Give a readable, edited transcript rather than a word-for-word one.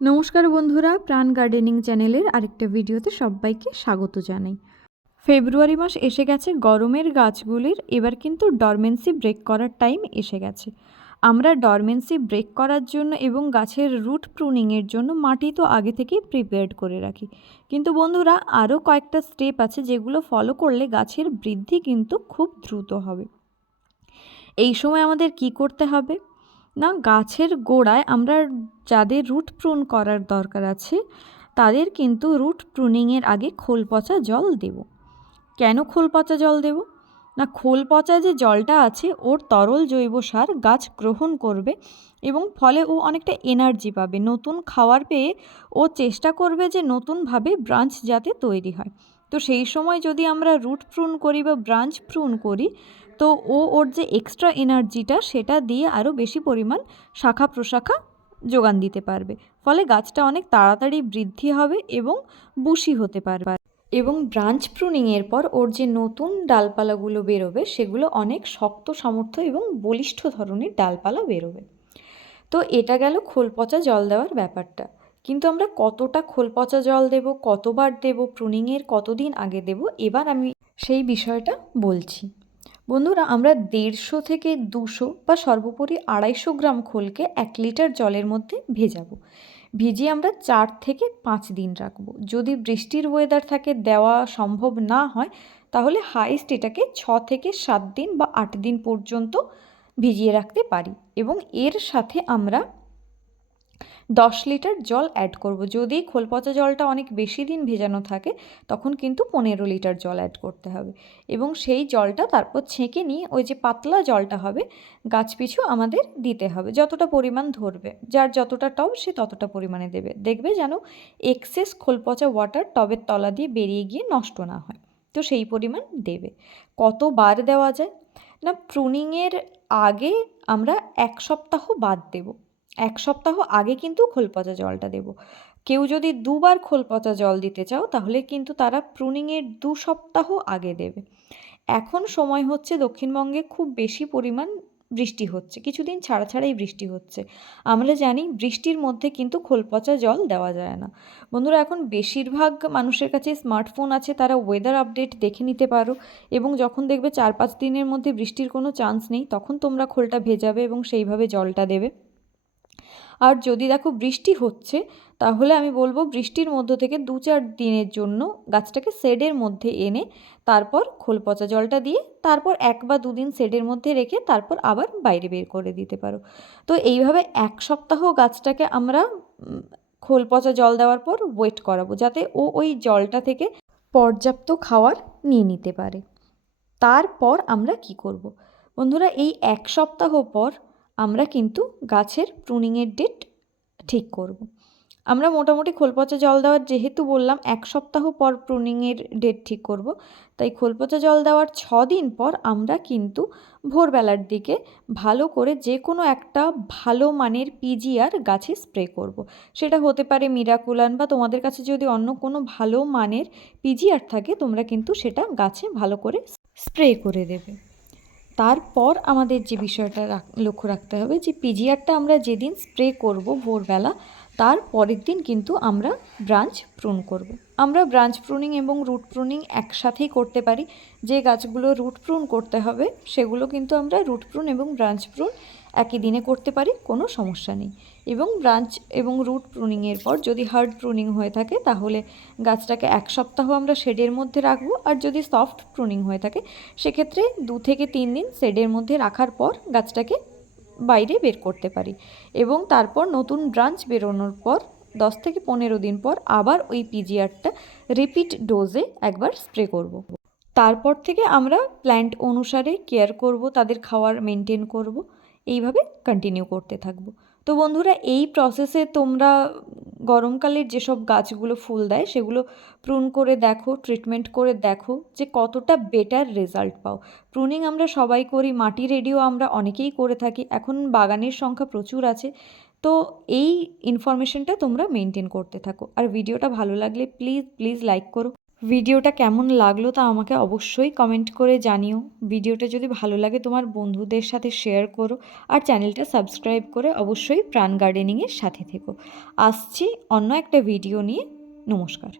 নমস্কার বন্ধুরা, প্রাণ গার্ডেনিং চ্যানেলের আরেকটা ভিডিওতে সবাইকে স্বাগত জানাই। ফেব্রুয়ারি মাস এসে গেছে, গরমের গাছগুলির এবার কিন্তু ডরমেন্সি ব্রেক করার টাইম এসে গেছে। আমরা ডরমেন্সি ব্রেক করার জন্য এবং গাছের রুট প্রুনিংয়ের জন্য মাটি তো আগে থেকেই প্রিপেয়ার্ড করে রাখি, কিন্তু বন্ধুরা আরও কয়েকটা স্টেপ আছে যেগুলো ফলো করলে গাছের বৃদ্ধি কিন্তু খুব দ্রুত হবে। এই সময় আমাদের কি করতে হবে না, গাছের গোড়ায় আমরা যাদের রুট প্রুন করার দরকার আছে তাদের কিন্তু রুট প্রুনিংয়ের আগে খোল পচা জল দেব। কেন খোল পচা জল দেব না, খোল পচা যে জলটা আছে ওর তরল জৈব সার গাছ গ্রহণ করবে এবং ফলে ও অনেকটা এনার্জি পাবে, নতুন খাওয়ার পেয়ে ও চেষ্টা করবে যে নতুনভাবে ব্রাঞ্চ যাতে তৈরি হয়। তো সেই সময় যদি আমরা রুট প্রুন করি বা ব্রাঞ্চ প্রুন করি তো ওর যে এক্সট্রা এনার্জিটা সেটা দিয়ে আরও বেশি পরিমাণ শাখা প্রশাখা যোগান দিতে পারবে, ফলে গাছটা অনেক তাড়াতাড়ি বৃদ্ধি হবে এবং বুশি হতে পারবে। এবং ব্রাঞ্চ প্রুনিংয়ের পর ওর যে নতুন ডালপালাগুলো বেরোবে সেগুলো অনেক শক্ত সামর্থ্য এবং বলিষ্ঠ ধরনের ডালপালা বেরোবে। তো এটা গেল খোল পচা জল দেওয়ার ব্যাপারটা। কিন্তু আমরা কতটা খোল পচা জল দেব, কতবার দেব, প্রুনিংয়ের কতদিন আগে দেব, এবার আমি সেই বিষয়টা বলছি। বন্ধুরা, আমরা 150 থেকে 200 বা সর্বোপরি 250 গ্রাম খোলকে 1 লিটার জলের মধ্যে ভেজাবো। ভিজিয়ে আমরা 4 থেকে 5 দিন রাখবো। যদি বৃষ্টির ওয়েদার থাকে, দেওয়া সম্ভব না হয়, তাহলে হাইস্ট এটাকে 6 থেকে 7 দিন বা 8 দিন পর্যন্ত ভিজিয়ে রাখতে পারি। এবং এর সাথে আমরা 10 লিটার জল অ্যাড করব। যদি খোল পচা জলটা অনেক বেশি দিন ভেজানো থাকে তখন কিন্তু 15 লিটার জল অ্যাড করতে হবে। এবং সেই জলটা তারপর ছেঁকে নিয়ে ওই যে পাতলা জলটা হবে গাছ পিছু আমাদের দিতে হবে, যতটা পরিমাণ ধরবে, যার যতটা টব সে ততটা পরিমাণে দেবে। দেখবে যেন এক্সেস খোল পচা ওয়াটার টবের তলা দিয়ে বেরিয়ে গিয়ে নষ্ট না হয়, তো সেই পরিমাণ দেবে। কতবার দেওয়া যায় না, প্রুনিংয়ের আগে আমরা 1 সপ্তাহ বাদ দেব। 1 সপ্তাহ আগে কিন্তু খোল পচা জলটা দেব। কেউ যদি 2 বার খোল পচা জল দিতে চাও তাহলে কিন্তু তারা প্রুনিংয়ের 2 সপ্তাহ আগে দেবে। এখন সময় হচ্ছে দক্ষিণবঙ্গে খুব বেশি পরিমাণ বৃষ্টি হচ্ছে, কিছুদিন ছাড়া ছাড়াই বৃষ্টি হচ্ছে। আমরা জানি বৃষ্টির মধ্যে কিন্তু খোল পচা জল দেওয়া যায় না। বন্ধুরা, এখন বেশিরভাগ মানুষের কাছে স্মার্টফোন আছে, তারা ওয়েদার আপডেট দেখে নিতে পারো এবং যখন দেখবে 4-5 দিনের মধ্যে বৃষ্টির কোনো চান্স নেই তখন তোমরা খোলটা ভেজাবে এবং সেইভাবে জলটা দেবে। আর যদি দেখো বৃষ্টি হচ্ছে তাহলে আমি বলবো বৃষ্টির মধ্য থেকে 2-4 দিনের জন্য গাছটাকে শেডের মধ্যে এনে তারপর খোল পচা জলটা দিয়ে তারপর 1 বা 2 দিন শেডের মধ্যে রেখে তারপর আবার বাইরে বের করে দিতে পারো। তো এইভাবে 1 সপ্তাহ গাছটাকে আমরা খোল পচা জল দেওয়ার পর ওয়েট করাবো যাতে ও ওই জলটা থেকে পর্যাপ্ত খাবার নিয়ে নিতে পারে। তারপর আমরা কি করব বন্ধুরা, এই 1 সপ্তাহ পর আমরা কিন্তু গাছের প্রুনিংয়ের ডেট ঠিক করব। আমরা মোটামুটি খোল পচা জল দেওয়ার যেহেতু বললাম 1 সপ্তাহ পর প্রুনিংয়ের ডেট ঠিক করব, তাই খোল পচা জল দেওয়ার 6 দিন পর আমরা কিন্তু ভোরবেলার দিকে ভালো করে যে কোনো একটা ভালো মানের পিজিআর গাছে স্প্রে করব। সেটা হতে পারে মিরাকুলান, বা তোমাদের কাছে যদি অন্য কোনো ভালো মানের পিজিআর থাকে তোমরা কিন্তু সেটা গাছে ভালো করে স্প্রে করে দেবে। তারপর আমাদের যে বিষয়টা লক্ষ্য রাখতে হবে যে পিজিআরটা আমরা যেদিন স্প্রে করব ভোরবেলা তার পরের দিন কিন্তু আমরা ব্রাঞ্চ প্রুন করব। আমরা ব্রাঞ্চ প্রুনিং এবং রুট প্রুনিং একসাথেই করতে পারি। যে গাছগুলো রুট প্রুন করতে হবে সেগুলো কিন্তু আমরা রুট প্রুন এবং ব্রাঞ্চ প্রুন একই দিনে করতে পারি, কোনো সমস্যা নেই। এবং ব্রাঞ্চ এবং রুট প্রুনিংয়ের পর যদি হার্ড প্রুনিং হয়ে থাকে তাহলে গাছটাকে 1 সপ্তাহ আমরা শেডের মধ্যে রাখবো, আর যদি সফট প্রুনিং হয়ে থাকে সেক্ষেত্রে 2 থেকে 3 দিন শেডের মধ্যে রাখার পর গাছটাকে বাইরে বের করতে পারি। এবং তারপর নতুন ব্রাঞ্চ বেরোনোর পর 10 থেকে 15 দিন পর আবার ওই পিজিআরটা রিপিট ডোজে একবার স্প্রে করব। তারপর থেকে আমরা প্ল্যান্ট অনুসারে কেয়ার করব, তাদের খাওয়ার মেনটেন করব, এইভাবে কন্টিনিউ করতে থাকবো। তো বন্ধুরা, এই প্রসেসে তোমরা গরমকালের যেসব গাছগুলো ফুল দেয় সেগুলো প্রুন করে দেখো, ট্রিটমেন্ট করে দেখো যে কতটা বেটার রেজাল্ট পাও। প্রুনিং আমরা সবাই করি, মাটি রেডিও আমরা অনেকেই করে থাকি, এখন বাগানের সংখ্যা প্রচুর আছে। তো এই ইনফরমেশনটা তোমরা মেনটেন করতে থাকো। আর ভিডিওটা ভালো লাগলে প্লিজ লাইক করো। ভিডিওটা কেমন লাগলো তা আমাকে অবশ্যই কমেন্ট করে জানিও। ভিডিওটা যদি ভালো লাগে তোমার বন্ধুদের সাথে শেয়ার করো, আর চ্যানেলটা সাবস্ক্রাইব করে অবশ্যই প্রাণ গার্ডেনিংয়ের সাথে থেকো। আসছি অন্য একটা ভিডিও নিয়ে। নমস্কার।